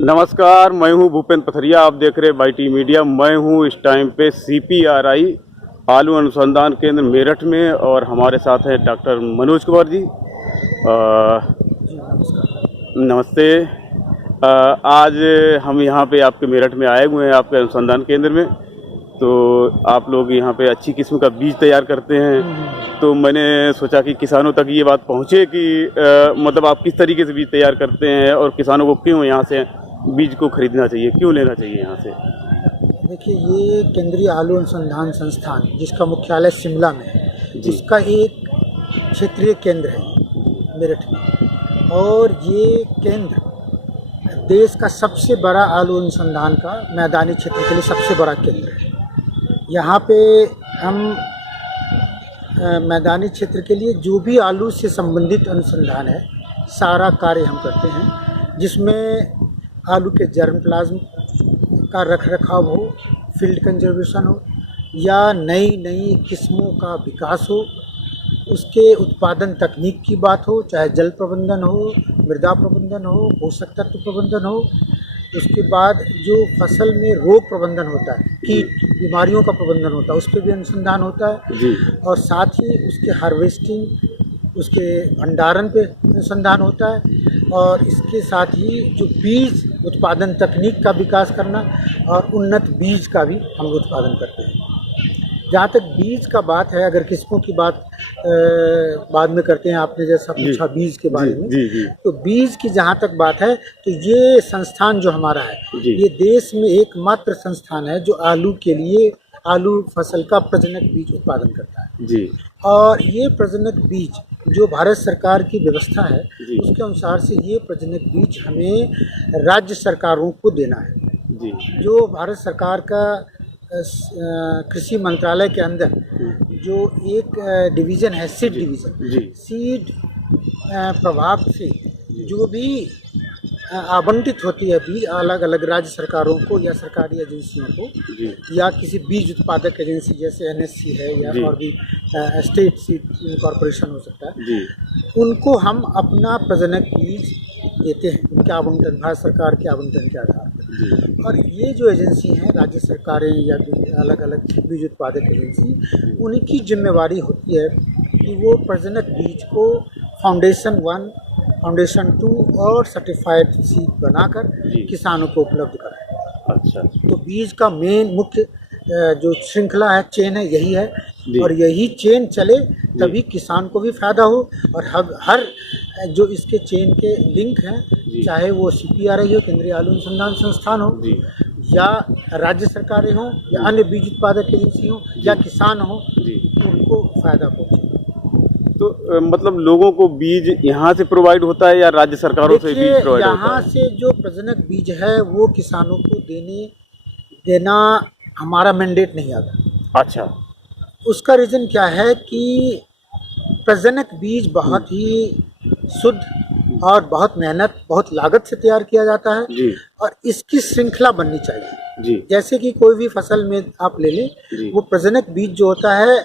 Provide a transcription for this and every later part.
नमस्कार, मैं हूं भूपेंद्र पथरिया। आप देख रहे हैं बाई टी मीडिया। मैं हूं इस टाइम पे CPRI आलू अनुसंधान केंद्र मेरठ में और हमारे साथ हैं डॉक्टर मनोज कुमार जी। नमस्ते। आज हम यहां पे आपके मेरठ में आए हुए हैं, आपके अनुसंधान केंद्र में। तो आप लोग यहां पे अच्छी किस्म का बीज तैयार करते हैं, तो मैंने सोचा कि किसानों तक ये बात पहुंचे कि मतलब आप किस तरीके से बीज तैयार करते हैं और किसानों को क्यों यहां से बीज को खरीदना चाहिए, क्यों लेना चाहिए यहाँ से। देखिए, ये केंद्रीय आलू अनुसंधान संस्थान जिसका मुख्यालय शिमला में है, इसका एक क्षेत्रीय केंद्र है मेरठ में। और ये केंद्र देश का सबसे बड़ा आलू अनुसंधान का मैदानी क्षेत्र के लिए सबसे बड़ा केंद्र है। यहाँ पे हम मैदानी क्षेत्र के लिए जो भी आलू से संबंधित अनुसंधान है, सारा कार्य हम करते हैं, जिसमें आलू के जर्मप्लाज्म का रखरखाव हो, फील्ड कंजर्वेशन हो, या नई नई किस्मों का विकास हो, उसके उत्पादन तकनीक की बात हो, चाहे जल प्रबंधन हो, मृदा प्रबंधन हो, पोषक तत्व प्रबंधन हो। उसके बाद जो फसल में रोग प्रबंधन होता है, कीट बीमारियों का प्रबंधन होता है, उस पर भी अनुसंधान होता है। और साथ ही उसके हार्वेस्टिंग, उसके भंडारण पे अनुसंधान होता है। और इसके साथ ही जो बीज उत्पादन तकनीक का विकास करना और उन्नत बीज का भी हम उत्पादन करते हैं। जहाँ तक बीज का बात है, अगर किस्मों की बात बाद में करते हैं, आपने जैसा पूछा बीज के बारे में, तो बीज की जहाँ तक बात है, तो ये संस्थान जो हमारा है, ये देश में एकमात्र संस्थान है जो आलू के लिए आलू फसल का प्रजनक बीज उत्पादन करता है। और ये प्रजनक बीज जो भारत सरकार की व्यवस्था है, उसके अनुसार से ये प्रजनक बीज हमें राज्य सरकारों को देना है। जो भारत सरकार का कृषि मंत्रालय के अंदर जो एक डिवीज़न है, सीड डिवीज़न, सीड प्रभाग से जो भी आवंटित होती है बीज अलग अलग राज्य सरकारों को या सरकारी एजेंसियों को, या किसी बीज उत्पादक एजेंसी जैसे NSC है, या और भी स्टेट सीड कॉरपोरेशन हो सकता है, उनको हम अपना प्रजनक बीज देते हैं, उनके आवंटन, भारत सरकार के आवंटन के आधार पर। और ये जो एजेंसी हैं, राज्य सरकारें या अलग अलग बीज उत्पादक एजेंसी, उनकी जिम्मेवारी होती है कि वो प्रजनक बीज को फाउंडेशन 1, फाउंडेशन 2 और सर्टिफाइड सीड बनाकर किसानों को उपलब्ध कराएं। अच्छा। तो बीज का मेन मुख्य जो श्रृंखला है, चेन है, यही है। और यही चेन चले तभी किसान को भी फायदा हो। और हर जो इसके चेन के लिंक हैं, चाहे वो CPRI हो, केंद्रीय आलू अनुसंधान संस्थान हो, या राज्य सरकारें हों, या अन्य बीज उत्पादक एजेंसी हो, या किसान हो, उनको फायदा पहुँचे। तो मतलब लोगों को बीज यहाँ से प्रोवाइड होता है या राज्य सरकारों से बीज प्रोवाइड होता है? यहाँ से जो प्रजनक बीज है वो किसानों को देना हमारा मैंडेट नहीं आता। अच्छा। उसका रीज़न क्या है कि प्रजनक बीज बहुत ही शुद्ध और बहुत मेहनत, बहुत लागत से तैयार किया जाता है। और इसकी श्रृंखला बननी चाहिए। जैसे कि कोई भी फसल में आप ले लें, वो प्रजनक बीज जो होता है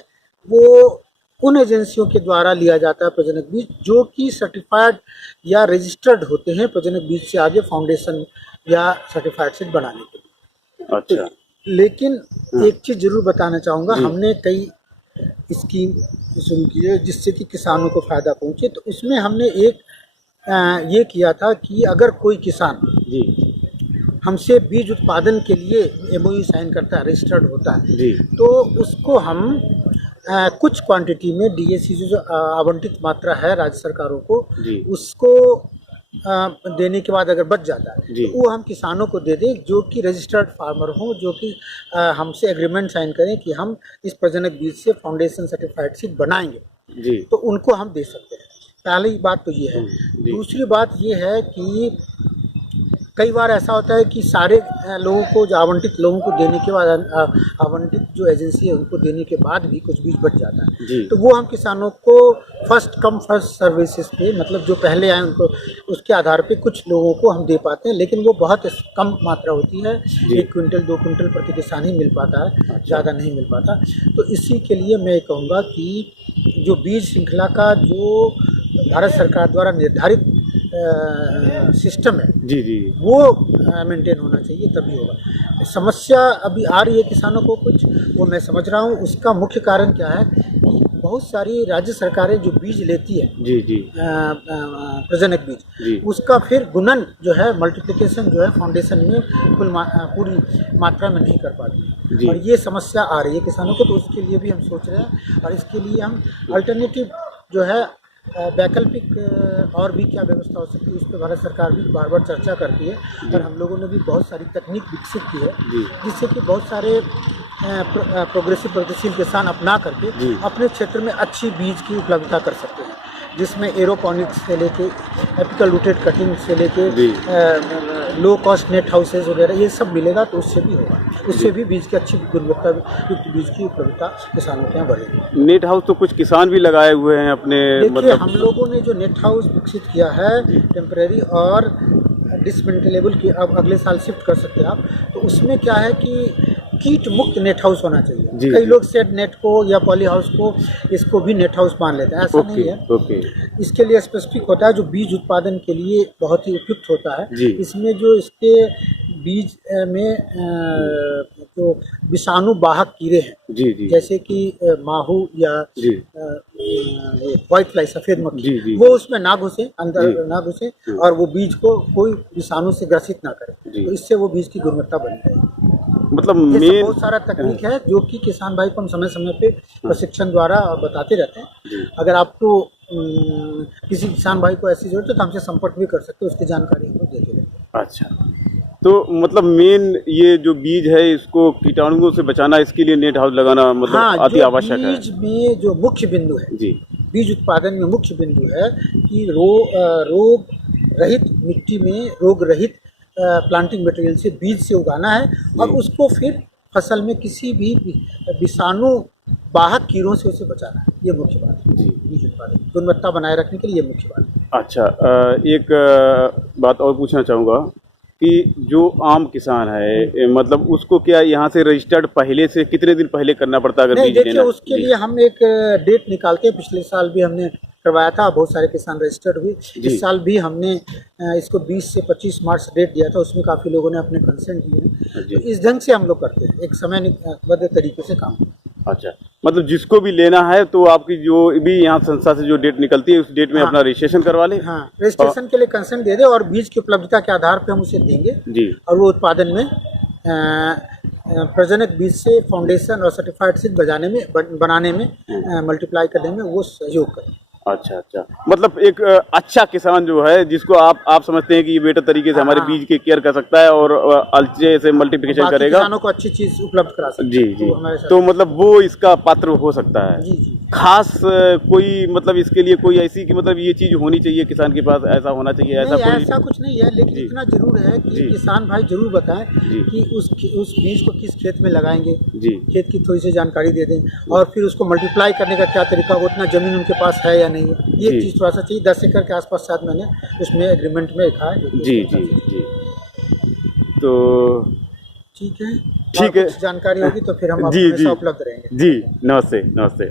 वो उन एजेंसियों के द्वारा लिया जाता है प्रजनक बीज जो कि सर्टिफाइड या रजिस्टर्ड होते हैं प्रजनक बीज से आगे फाउंडेशन या सर्टिफाइड सीड बनाने के लिए। अच्छा। लेकिन एक चीज़ जरूर बताना चाहूँगा, हमने कई स्कीम शुरू की है जिससे कि किसानों को फ़ायदा पहुँचे। तो उसमें हमने एक ये किया था कि अगर कोई किसान हमसे बीज उत्पादन के लिए MOU साइन करता है, रजिस्टर्ड होता है, तो उसको हम कुछ क्वांटिटी में DAC जो आवंटित मात्रा है राज्य सरकारों को, उसको देने के बाद अगर बच जाता है तो वो हम किसानों को दे दें जो कि रजिस्टर्ड फार्मर हों, जो कि हमसे एग्रीमेंट साइन करें कि हम इस प्रजनक बीज से फाउंडेशन सर्टिफाइड सीड बनाएंगे, तो उनको हम दे सकते हैं। पहली बात तो ये है। दूसरी बात ये है कि कई बार ऐसा होता है कि सारे लोगों को, जो आवंटित लोगों को देने के बाद, आवंटित जो एजेंसी है उनको देने के बाद भी कुछ बीज बच जाता है, तो वो हम किसानों को फर्स्ट कम फर्स्ट सर्विसेज पे, मतलब जो पहले आए उनको, उसके आधार पे कुछ लोगों को हम दे पाते हैं, लेकिन वो बहुत कम मात्रा होती है। 1 क्विंटल 2 क्विंटल प्रति किसान ही मिल पाता है, ज़्यादा नहीं मिल पाता। तो इसी के लिए मैं कहूँगा कि जो बीज श्रृंखला का जो भारत सरकार द्वारा निर्धारित सिस्टम है जी जी वो मेंटेन होना चाहिए, तभी होगा। समस्या अभी आ रही है किसानों को कुछ, वो मैं समझ रहा हूँ। उसका मुख्य कारण क्या है कि बहुत सारी राज्य सरकारें जो बीज लेती है जी जी प्रजनक जी। बीज, उसका फिर गुणन जो है, मल्टीप्लिकेशन जो है फाउंडेशन में पूरी मात्रा में नहीं कर पाती जी। है, और ये समस्या आ रही है किसानों को। तो उसके लिए भी हम सोच रहे हैं, और इसके लिए हम अल्टरनेटिव जो है वैकल्पिक और भी क्या व्यवस्था हो सकती है, उस पर भारत सरकार भी बार बार चर्चा करती है। और हम लोगों ने भी बहुत सारी तकनीक विकसित की है, जी जिससे कि बहुत सारे प्रोग्रेसिव प्रगतिशील किसान अपना करके जी। अपने क्षेत्र में अच्छी बीज की उपलब्धता कर सकते हैं, जिसमें एरोपोनिक्स से लेके एपिकल रूटेड कटिंग से लेके जी। लो कॉस्ट नेट हाउसेज वगैरह ये सब मिलेगा, तो उससे भी होगा। उससे भी बीज की अच्छी गुणवत्ता युक्त बीज की उपलब्धता किसानों के यहाँ बढ़ेगी। नेट हाउस तो कुछ किसान भी लगाए हुए हैं अपने, देखिए मतलब हम लोगों ने जो नेट हाउस विकसित किया है टेम्परेरी और डिसमेंटलेबल की, अब अगले साल शिफ्ट कर सकते हैं आप, तो उसमें क्या है कि कीट मुक्त नेट हाउस होना चाहिए। जी, कई जी। लोग शेड नेट को या पॉली हाउस को इसको भी नेट हाउस मान लेते हैं, ऐसा नहीं ओके है। ओके इसके लिए स्पेसिफिक होता है जो बीज उत्पादन के लिए बहुत ही उपयुक्त होता है। जी। इसमें जो इसके बीज में जो विषाणु वाहक कीड़े हैं, जी जी जैसे कि माहू या जी व्हाइट फ्लाई सफेद मक्खी, जी, जी। वो उसमें ना घुसे, अंदर जी। ना घुसे, और वो बीज को कोई विषाणु से ग्रसित ना करे, जी। तो इससे वो बीज की गुणवत्ता बनी रहेगी। मतलब ये सब मेन बहुत सारा तकनीक है जो कि किसान भाई को हम समय समय पे प्रशिक्षण द्वारा बताते रहते हैं। अगर आपको किसी किसान भाई को ऐसी जरूरत है तो हमसे संपर्क भी कर सकते हैं, उसकी जानकारी हम लोग देते रहते हैं। अच्छा, तो मतलब मेन ये जो बीज है इसको कीटाणुओं से बचाना, इसके लिए नेट हाउस लगाना मतलब हाँ, अति जो आवश्यक है। बीज में जो मुख्य बिंदु है, जी बीज उत्पादन में मुख्य बिंदु है कि रोग रहित मिट्टी में रोग रहित प्लांटिंग मटेरियल से बीज से उगाना है, और उसको फिर फसल में किसी भी विषाणु वाहक कीड़ों से उसे बचाना है। ये मुख्य बात है जी। बीज उत्पादन गुणवत्ता बनाए रखने के लिए, ये मुख्य बात है। अच्छा, एक बात और पूछना चाहूँगा कि जो आम किसान है मतलब उसको क्या यहाँ से रजिस्टर्ड पहले से कितने दिन पहले करना पड़ता है अगर नहीं, बीज देखिए लेना? उसके जी। लिए हम एक डेट निकालते हैं। पिछले साल भी हमने करवाया था, बहुत सारे किसान रजिस्टर्ड हुए। जी। इस साल भी हमने इसको 20 से 25 मार्च डेट दिया था, उसमें काफ़ी लोगों ने अपने कंसेंट दिए हैं। जी। तो इस ढंग से हम लोग करते हैं, एक समयबद्ध तरीके से काम। अच्छा, मतलब जिसको भी लेना है तो आपकी जो भी यहाँ संस्था से जो डेट निकलती है उस डेट में हाँ। अपना रजिस्ट्रेशन करवा ले। हाँ, रजिस्ट्रेशन के लिए कंसेंट दे दे, और बीज की उपलब्धता के आधार पे हम उसे देंगे, जी और वो उत्पादन में प्रजनक बीज से फाउंडेशन और सर्टिफाइड सीड बनाने में मल्टीप्लाई करने में वो सहयोग करें। अच्छा अच्छा, मतलब एक अच्छा किसान जो है जिसको आप समझते हैं कि ये बेटर तरीके से हमारे हाँ। बीज के केयर कर सकता है और अच्छे से मल्टीप्लिकेशन बाकी करेगा। किसानों को अच्छी चीज उपलब्ध करा सकते जी हैं, जी, तो हमारे साथ। तो मतलब वो इसका पात्र हो सकता है। जी जी। खास कोई मतलब इसके लिए कोई ऐसी कि मतलब ये चीज होनी चाहिए किसान के पास, ऐसा होना चाहिए, ऐसा नहीं, कोई? ऐसा कुछ नहीं है, लेकिन जी। इतना जरूर है कि जी। किसान भाई जरूर बताएं जी। कि उस बीज को किस खेत में लगाएंगे, जी खेत की थोड़ी सी जानकारी दे दें, और फिर उसको मल्टीप्लाई करने का क्या तरीका, वो उतना जमीन उनके पास है या नहीं है, ये जी। चीज़ थोड़ा सा चाहिए। 10 एकड़ के आसपास शायद मैंने उसमें एग्रीमेंट में लिखा है। जी जी जी, तो ठीक है, ठीक है। और कुछ जानकारी होगी तो फिर हम जी, हमेशा जी। उपलब्ध रहेंगे। जी, नमस्ते नमस्ते।